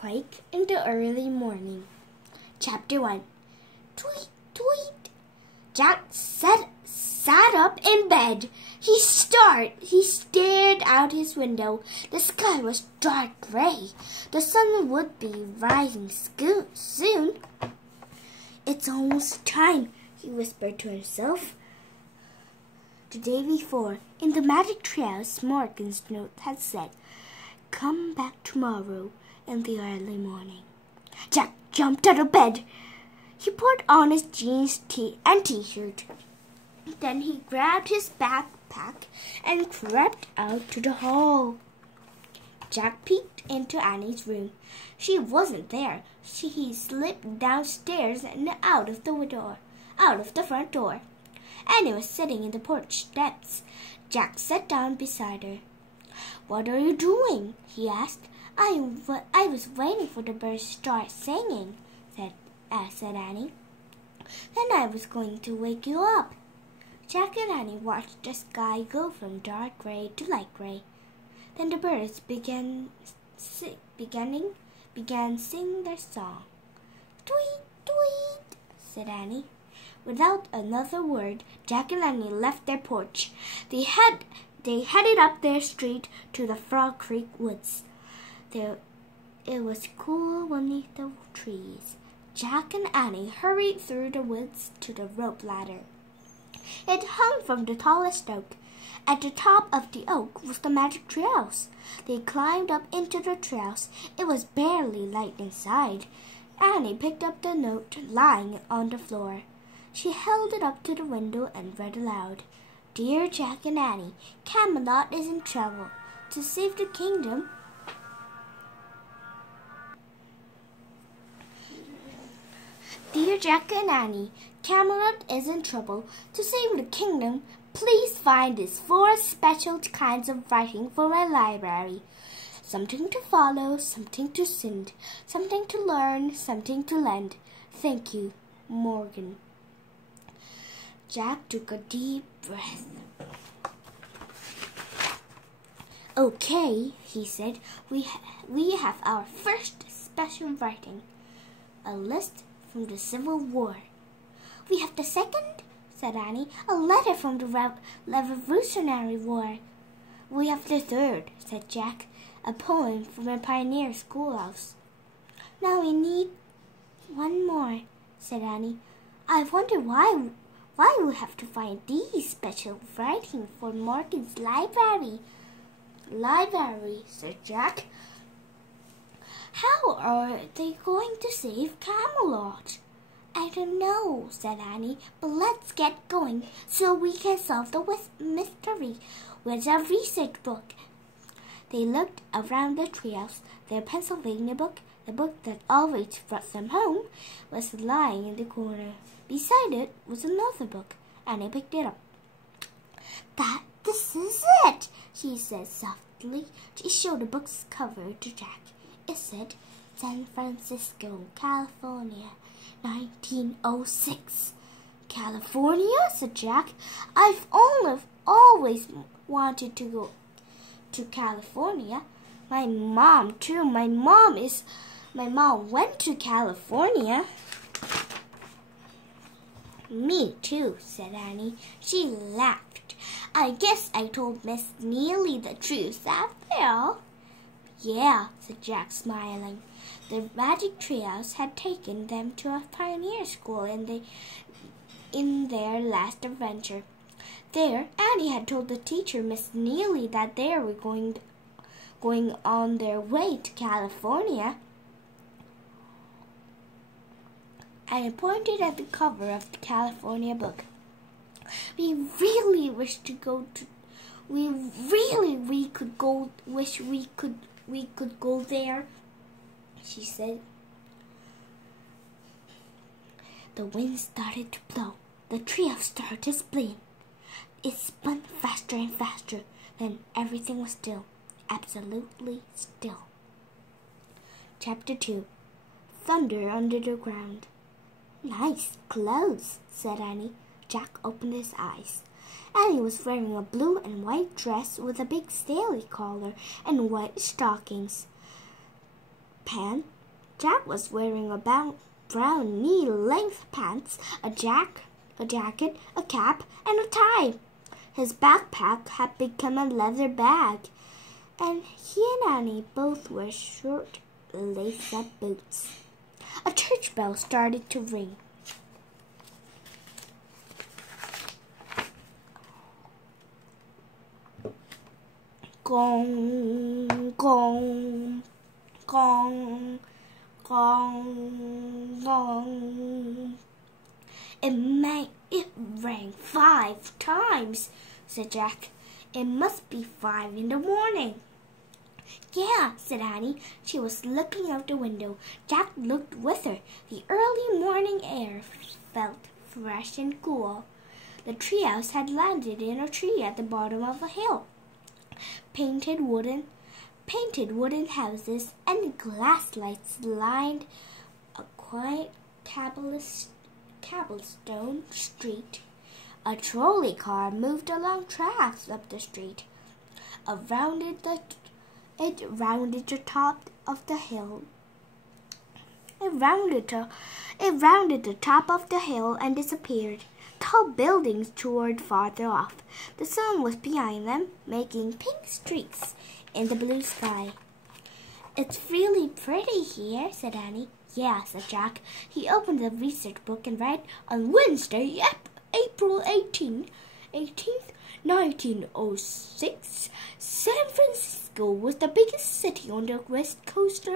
Quake in the early morning. Chapter 1. Tweet, tweet. Jack sat up in bed. He stared out his window. The sky was dark gray. The sun would be rising soon. It's almost time, he whispered to himself. The day before, in the magic trails, Morgan's note had said, "Come back tomorrow in the early morning." Jack jumped out of bed. He put on his jeans and t-shirt. Then he grabbed his backpack and crept out to the hall. Jack peeked into Annie's room. She wasn't there. He slipped downstairs and out of the front door. Annie was sitting in the porch steps. Jack sat down beside her. "What are you doing?" he asked. I was waiting for the birds to start singing," said Annie. "Then I was going to wake you up." Jack and Annie watched the sky go from dark gray to light gray. Then the birds began singing their song. "Tweet, tweet," said Annie. Without another word, Jack and Annie left their porch. They headed up their street to the Frog Creek woods. It was cool beneath the trees. Jack and Annie hurried through the woods to the rope ladder. It hung from the tallest oak. At the top of the oak was the magic trails. They climbed up into the trails. It was barely light inside. Annie picked up the note lying on the floor. She held it up to the window and read aloud. "Dear Jack and Annie, Camelot is in trouble. To save the kingdom, Dear Jack and Annie, Camelot is in trouble. To save the kingdom, please find these 4 special kinds of writing for my library. Something to follow, something to send, something to learn, something to lend. Thank you, Morgan." Jack took a deep breath. "Okay," he said, we have our first special writing. A list from the Civil War." "We have the second," said Annie. "A letter from the Revolutionary War." "We have the third," said Jack. "A poem from a pioneer schoolhouse." "Now we need one more," said Annie. "I wonder why we have to find these special writing for Morgan's library." "Library," said Jack. "How are they going to save Camelot?" "I don't know," said Annie, "but let's get going so we can solve the mystery with a research book." They looked around the trails. Their Pennsylvania book, the book that always brought them home, was lying in the corner. Beside it was another book. Annie picked it up. "This is it," she said softly. She showed the book's cover to Jack. It said, "San Francisco, California, 1906. "California?" said Jack. "I've always wanted to go to California. My mom, too. My mom went to California." "Me, too," said Annie. She laughed. "I guess I told Miss Neely the truth after all." "Yeah," said Jack, smiling. The magic trails had taken them to a pioneer school in their last adventure. There, Annie had told the teacher, Miss Neely, that they were going on their way to California. Annie pointed at the cover of the California book. "We really wish to go to. Wish we could go there," she said. The wind started to blow. The trail started to spin. It spun faster and faster. Then everything was still. Absolutely still. Chapter 2. Thunder Under the Ground. "Nice clothes," said Annie. Jack opened his eyes. Annie was wearing a blue and white dress with a big Staley collar and white stockings. pan. Jack was wearing a brown knee-length pants, a jacket, a cap, and a tie. His backpack had become a leather bag, and he and Annie both wore short, lace-up boots. A church bell started to ring. Gong, gong, gong, gong, gong. It rang 5 times, said Jack. It must be 5 in the morning. Yeah, said Annie. She was looking out the window. Jack looked with her. The early morning air felt fresh and cool. The treehouse had landed in a tree at the bottom of a hill. Painted wooden houses and glass lights lined a quiet cobblestone street. A trolley car moved along tracks up the street. It rounded the top of the hill. It rounded the top of the hill and disappeared. Tall buildings soared farther off. The sun was behind them, making pink streaks in the blue sky. It's really pretty here, said Annie. Yeah, said Jack. He opened the research book and read, on Wednesday, April 18th, 1906, San Francisco was the biggest city on the west coast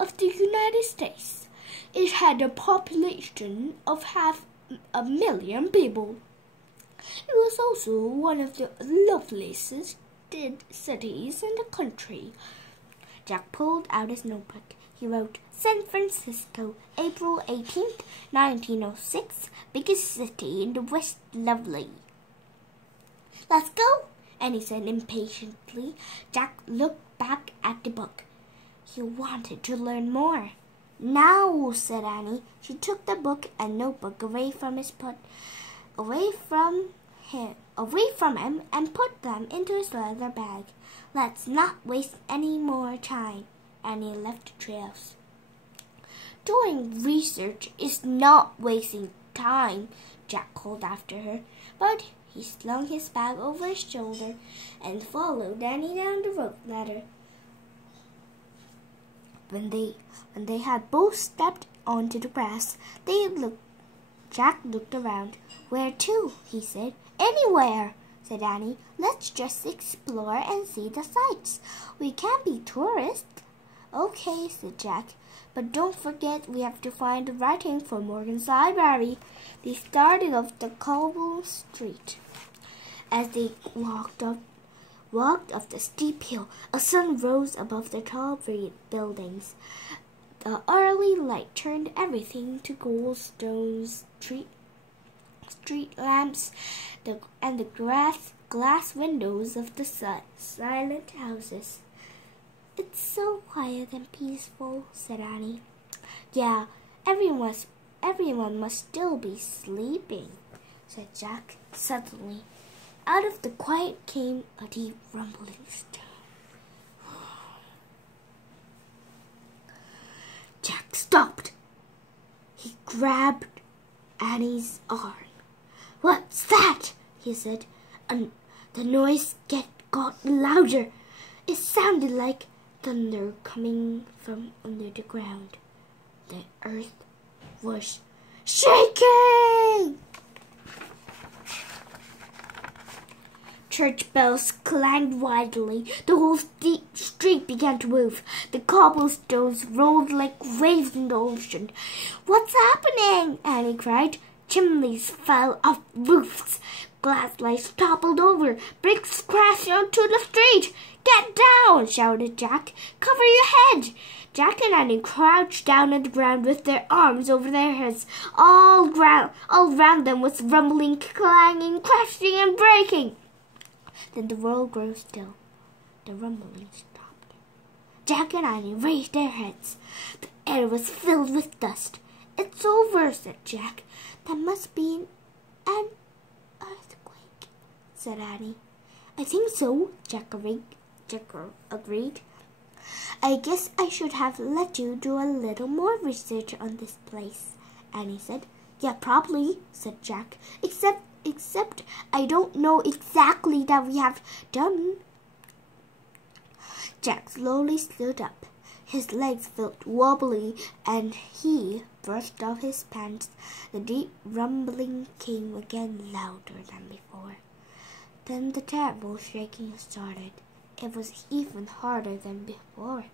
of the United States. It had a population of 500,000 people. It was also one of the loveliest cities in the country. Jack pulled out his notebook. He wrote, San Francisco, April 18th, 1906, biggest city in the West, lovely. Let's go, Annie said impatiently. Jack looked back at the book. He wanted to learn more. Now, said Annie. She took the book and notebook away from him and put them into his leather bag. Let's not waste any more time. Annie left the treehouse. Doing research is not wasting time, Jack called after her, but he slung his bag over his shoulder and followed Annie down the rope ladder. When they had both stepped onto the grass, Jack looked around. Where to? He said. Anywhere, said Annie. Let's just explore and see the sights. We can't be tourists. Okay, said Jack. But don't forget we have to find the writing for Morgan's library. They started off the cobble street. As they walked up the steep hill, a sun rose above the tall buildings. The early light turned everything to gold stone street lamps and the glass windows of the silent houses. It's so quiet and peaceful, said Annie. Yeah, everyone must still be sleeping, said Jack. Suddenly, out of the quiet came a deep rumbling sound. Jack stopped. He grabbed Annie's arm. What's that? He said. And the noise got louder. It sounded like thunder coming from under the ground. The earth was shaking. Church bells clanged wildly. The whole street began to move. The cobblestones rolled like waves in the ocean. What's happening? Annie cried. Chimneys fell off roofs. Glass lights toppled over. Bricks crashed onto the street. Get down, shouted Jack. Cover your head. Jack and Annie crouched down on the ground with their arms over their heads. All round them was rumbling, clanging, crashing, and breaking. Then the world grew still. The rumbling stopped. Jack and Annie raised their heads. The air was filled with dust. It's over, said Jack. That must be an earthquake, said Annie. I think so, Jack agreed. I guess I should have let you do a little more research on this place, Annie said. Yeah, probably, said Jack. Except I don't know exactly that we have done. Jack slowly stood up. His legs felt wobbly, and he brushed off his pants. The deep rumbling came again, louder than before. Then the terrible shaking started. It was even harder than before.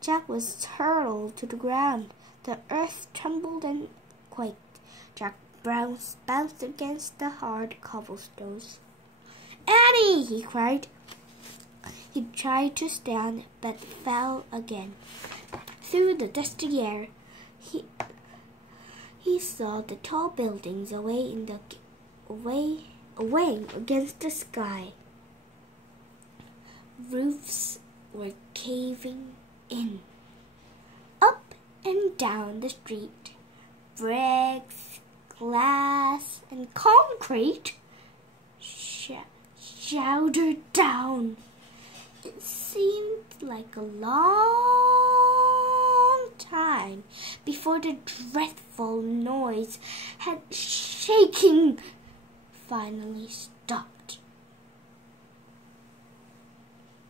Jack was hurled to the ground. The earth trembled and quaked. Jack bounced against the hard cobblestones. Annie! He cried. He tried to stand, but fell again. Through the dusty air, he saw the tall buildings away against the sky. Roofs were caving in. Up and down the street, bricks, glass, and concrete showered down. It seemed like a long time before the dreadful noise had shaking finally stopped.